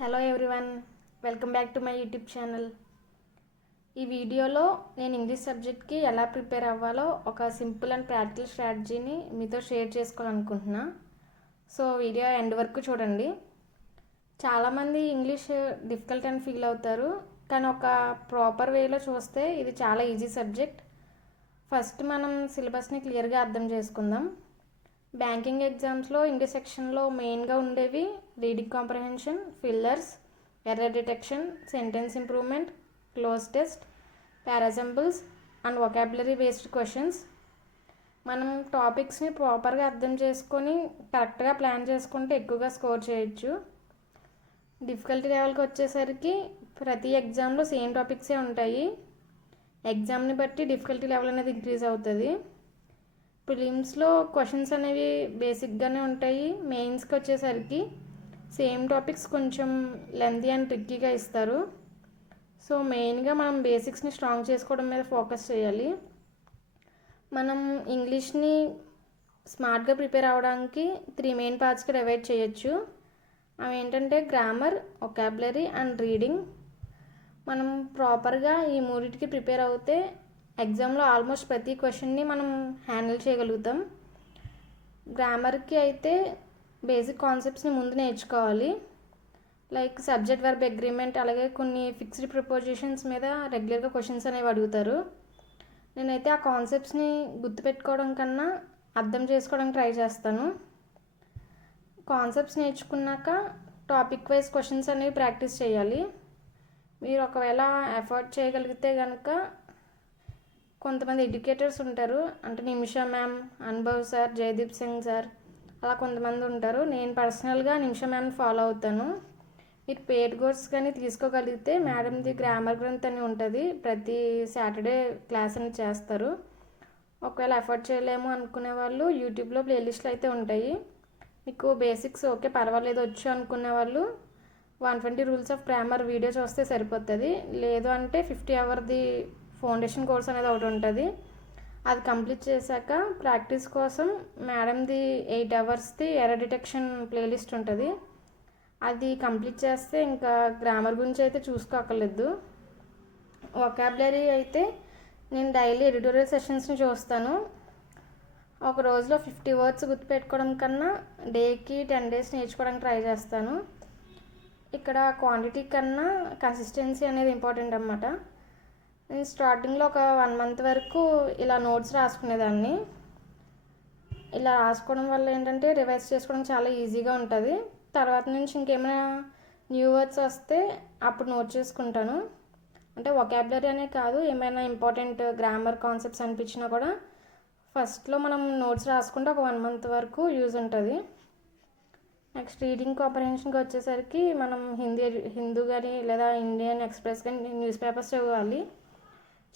Hello everyone, welcome back to my YouTube channel. ఈ వీడియోలో నేను ఇంగ్లీష్ సబ్జెక్ట్కి ఎలా ప్రిపేర్ అవ్వాలో ఒక సింపుల్ అండ్ ప్రాక్టికల్ స్ట్రాటజీని మీతో షేర్ చేసుకోవాలనుకుంటున్నా. సో వీడియో ఎండ్ వరకు చూడండి. చాలామంది ఇంగ్లీష్ డిఫికల్ట్ అని ఫీల్ అవుతారు, కానీ ఒక ప్రాపర్ వేలో చూస్తే ఇది చాలా ఈజీ సబ్జెక్ట్. ఫస్ట్ మనం సిలబస్ని క్లియర్గా అర్థం చేసుకుందాం. బ్యాంకింగ్ ఎగ్జామ్స్లో ఇంగ్లీష్ సెక్షన్లో మెయిన్గా ఉండేవి reading comprehension, fillers, error detection, sentence improvement, cloze test, parajumbles and vocabulary based questions. మనం టాపిక్స్ని ప్రాపర్గా అర్థం చేసుకొని కరెక్ట్గా ప్లాన్ చేసుకుంటే ఎక్కువగా స్కోర్ చేయొచ్చు. డిఫికల్టీ లెవెల్కి వచ్చేసరికి ప్రతి ఎగ్జామ్లో సేమ్ టాపిక్సే ఉంటాయి. ఎగ్జామ్ని బట్టి డిఫికల్టీ లెవెల్ అనేది ఇంక్రీజ్ అవుతుంది. ప్రిలిమ్స్లో క్వశ్చన్స్ అనేవి బేసిక్గానే ఉంటాయి. మెయిన్స్కి వచ్చేసరికి సేమ్ టాపిక్స్ కొంచెం లెంతీ అండ్ ట్రిక్కీగా ఇస్తారు. సో మెయిన్గా మనం బేసిక్స్ని స్ట్రాంగ్ చేసుకోవడం మీద ఫోకస్ చేయాలి. మనం ఇంగ్లీష్ని స్మార్ట్గా ప్రిపేర్ అవ్వడానికి 3 మెయిన్ పార్ట్స్కి డివైడ్ చేయొచ్చు. అవి ఏంటంటే గ్రామర్, వొకాబులరీ అండ్ రీడింగ్. మనం ప్రాపర్గా ఈ మూడింటికి ప్రిపేర్ అవుతే ఎగ్జామ్లో ఆల్మోస్ట్ ప్రతి క్వశ్చన్ని మనం హ్యాండిల్ చేయగలుగుతాం. గ్రామర్కి అయితే బేసిక్ కాన్సెప్ట్స్ని ముందు నేర్చుకోవాలి. లైక్ సబ్జెక్ట్ వర్బ్ అగ్రిమెంట్, అలాగే కొన్ని ఫిక్స్డ్ ప్రిపోజిషన్స్ మీద రెగ్యులర్గా క్వశ్చన్స్ అనేవి అడుగుతారు. నేనైతే ఆ కాన్సెప్ట్స్ని గుర్తుపెట్టుకోవడం కన్నా అర్థం చేసుకోవడానికి ట్రై చేస్తాను. కాన్సెప్ట్స్ నేర్చుకున్నాక టాపిక్ వైజ్ క్వశ్చన్స్ అనేవి ప్రాక్టీస్ చేయాలి. మీరు ఒకవేళ ఎఫర్ట్ చేయగలిగితే కనుక కొంతమంది ఎడ్యుకేటర్స్ ఉంటారు, అంటే Nimisha ma'am, Anubhav sir, Jaydeep Singh sir, అలా కొంతమంది ఉంటారు. నేను పర్సనల్గా నిమిషా మ్యామ్ని ఫాలో అవుతాను. మీరు పెయిడ్ కోర్స్ కానీ తీసుకోగలిగితే మేడంది గ్రామర్ గ్రంథ్ అని ఉంటుంది, ప్రతి సాటర్డే క్లాస్ అని చేస్తారు. ఒకవేళ ఎఫర్ట్ చేయలేము అనుకునే వాళ్ళు యూట్యూబ్లో ప్లేలిస్ట్లు అయితే ఉంటాయి. మీకు బేసిక్స్ ఓకే పర్వాలేదు వచ్చు అనుకునే వాళ్ళు 120 రూల్స్ ఆఫ్ గ్రామర్ వీడియో చూస్తే సరిపోతుంది. లేదు అంటే 50 అవర్ది ఫౌండేషన్ కోర్స్ అనేది ఒకటి ఉంటుంది. అది కంప్లీట్ చేశాక ప్రాక్టీస్ కోసం మేడంది 8 అవర్స్ది ఎర్రర్ డిటెక్షన్ ప్లేలిస్ట్ ఉంటుంది. అది కంప్లీట్ చేస్తే ఇంకా గ్రామర్ గురించి అయితే చూసుకోక్కర్లేదు. వొకాబులరీ అయితే నేను డైలీ ఎడిటోరియల్ సెషన్స్ని చూస్తాను. ఒక రోజులో 50 వర్డ్స్ గుర్తుపెట్టుకోవడం కన్నా డేకి 10 డేస్ నేర్చుకోవడానికి ట్రై చేస్తాను. ఇక్కడ క్వాంటిటీ కన్నా కన్సిస్టెన్సీ అనేది ఇంపార్టెంట్ అన్నమాట. నేను స్టార్టింగ్లో ఒక 1 మంత్ వరకు ఇలా నోట్స్ రాసుకునేదాన్ని. ఇలా రాసుకోవడం వల్ల ఏంటంటే రివైజ్ చేసుకోవడం చాలా ఈజీగా ఉంటుంది. తర్వాత నుంచి ఇంకేమైనా న్యూ వర్డ్స్ వస్తే అప్పుడు నోట్ చేసుకుంటాను. అంటే వొకాబులరీ అనే కాదు, ఏమైనా ఇంపార్టెంట్ గ్రామర్ కాన్సెప్ట్స్ అనిపించినా కూడా ఫస్ట్లో మనం నోట్స్ రాసుకుంటే ఒక 1 మంత్ వరకు యూజ్ ఉంటుంది. నెక్స్ట్ రీడింగ్ కాంప్రహెన్షన్కి వచ్చేసరికి మనం హిందూ కానీ లేదా ఇండియన్ ఎక్స్ప్రెస్ కానీ న్యూస్ పేపర్స్ చదవాలి.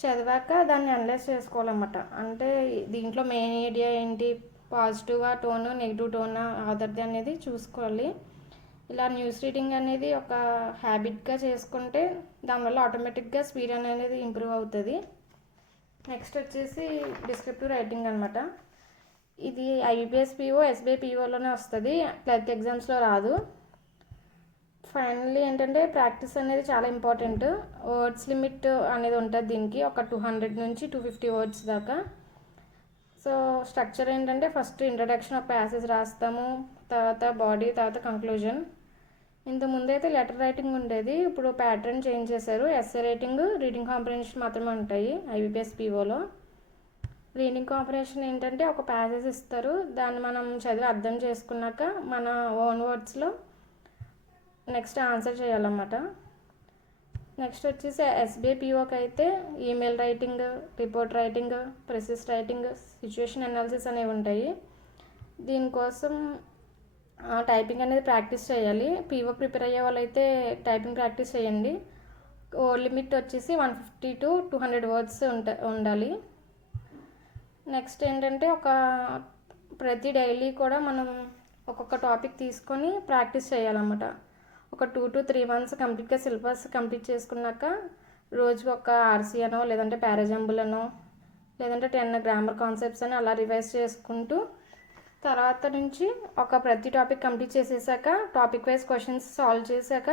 చదివాక దాన్ని అనలైజ్ చేసుకోవాలన్నమాట. అంటే దీంట్లో మెయిన్ ఐడియా ఏంటి, పాజిటివ్గా టోన్, నెగిటివ్ టోన్ ఆధారిత అనేది చూసుకోవాలి. ఇలా న్యూస్ రీడింగ్ అనేది ఒక హ్యాబిట్గా చేసుకుంటే దానివల్ల ఆటోమేటిక్గా స్పీడ్ అనేది ఇంప్రూవ్ అవుతుంది. నెక్స్ట్ వచ్చేసి డిస్క్రిప్టివ్ రైటింగ్ అనమాట. ఇది ఐబీపీఎస్ పీఓ, ఎస్బీఐ పీఓలోనే వస్తుంది, క్లర్క్ ఎగ్జామ్స్లో రాదు. ఫైనల్లీ ఏంటంటే ప్రాక్టీస్ అనేది చాలా ఇంపార్టెంట్. వర్డ్స్ లిమిట్ అనేది ఉంటుంది దీనికి, ఒక 200 నుంచి 250 వర్డ్స్ దాకా. సో స్ట్రక్చర్ ఏంటంటే ఫస్ట్ ఇంట్రడక్షన్ ఆఫ్ ప్యాసేజ్ రాస్తాము, తర్వాత బాడీ, తర్వాత కంక్లూజన్. ఇంతకుముందు అయితే లెటర్ రైటింగ్ ఉండేది, ఇప్పుడు ప్యాటర్న్ చేంజ్ చేశారు. ఎస్ఏ రైటింగ్, రీడింగ్ కాంప్రహెన్షన్ మాత్రమే ఉంటాయి ఐబీపీఎస్ పీఓలో. రీడింగ్ కాంప్రహెన్షన్ ఏంటంటే ఒక ప్యాసేజ్ ఇస్తారు, దాన్ని మనం చదివి అర్థం చేసుకున్నాక మన ఓన్ వర్డ్స్లో నెక్స్ట్ ఆన్సర్ చేయాలన్నమాట. నెక్స్ట్ వచ్చేసి ఎస్బీఐ పీఓకి అయితే email writing, report writing, ప్రెసిస్ writing, situation analysis అనేవి ఉంటాయి. దీనికోసం టైపింగ్ అనేది ప్రాక్టీస్ చేయాలి. పీఓ ప్రిపేర్ అయ్యే వాళ్ళైతే టైపింగ్ ప్రాక్టీస్ చేయండి. వర్డ్ లిమిట్ వచ్చేసి 150 to 200 వర్డ్స్ ఉండాలి. నెక్స్ట్ ఏంటంటే ప్రతి డైలీ కూడా మనం ఒక్కొక్క టాపిక్ తీసుకొని ప్రాక్టీస్ చేయాలన్నమాట. ఒక 2 to 3 months కంప్లీట్గా సిలబస్ కంప్లీట్ చేసుకున్నాక రోజుకి ఒక ఆర్సీ అనో, లేదంటే పారాజంబుల్ అనో, లేదంటే 10 గ్రామర్ కాన్సెప్ట్స్ అని అలా రివైజ్ చేసుకుంటూ తర్వాత నుంచి ప్రతి టాపిక్ కంప్లీట్ చేసేసాక టాపిక్ వైజ్ క్వశ్చన్స్ సాల్వ్ చేశాక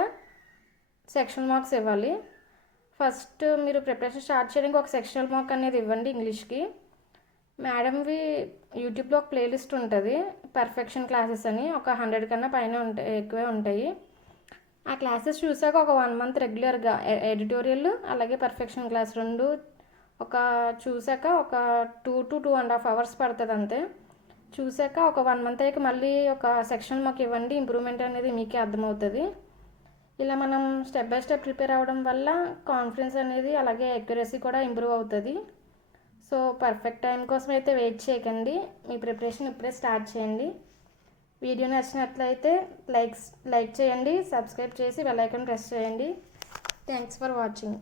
సెక్షనల్ మార్క్స్ ఇవ్వాలి. ఫస్ట్ మీరు ప్రిపరేషన్ స్టార్ట్ చేయడానికి ఒక సెక్షనల్ మార్క్ అనేది ఇవ్వండి ఇంగ్లీష్కి. మేడంవి యూట్యూబ్లో ఒక ప్లేలిస్ట్ ఉంటుంది, పర్ఫెక్షన్ క్లాసెస్ అని. 100 కన్నా పైన ఉంటాయి, ఎక్కువే ఉంటాయి. ఆ క్లాసెస్ చూసాక ఒక 1 మంత్ రెగ్యులర్గా ఎడిటోరియల్ అలాగే పర్ఫెక్షన్ క్లాస్ రెండు చూసాక 2 to 2.5 hours పడుతుంది అంతే. చూసాక 1 month అయ్యాక మళ్ళీ ఒక సెక్షన్ మాకు ఇవ్వండి, ఇంప్రూవ్మెంట్ అనేది మీకే అర్థమవుతుంది. ఇలా మనం స్టెప్ బై స్టెప్ ప్రిపేర్ అవ్వడం వల్ల కాన్ఫిడెన్స్ అనేది అలాగే అక్యురసీ కూడా ఇంప్రూవ్ అవుతుంది. సో పర్ఫెక్ట్ టైం కోసం అయితే వెయిట్ చేయకండి, మీ ప్రిపరేషన్ ఇప్పుడే స్టార్ట్ చేయండి. వీడియో నచ్చినట్లయితే లైక్ చేయండి, సబ్స్క్రైబ్ చేసి బెల్ ఐకాన్ ప్రెస్ చేయండి. Thanks for watching.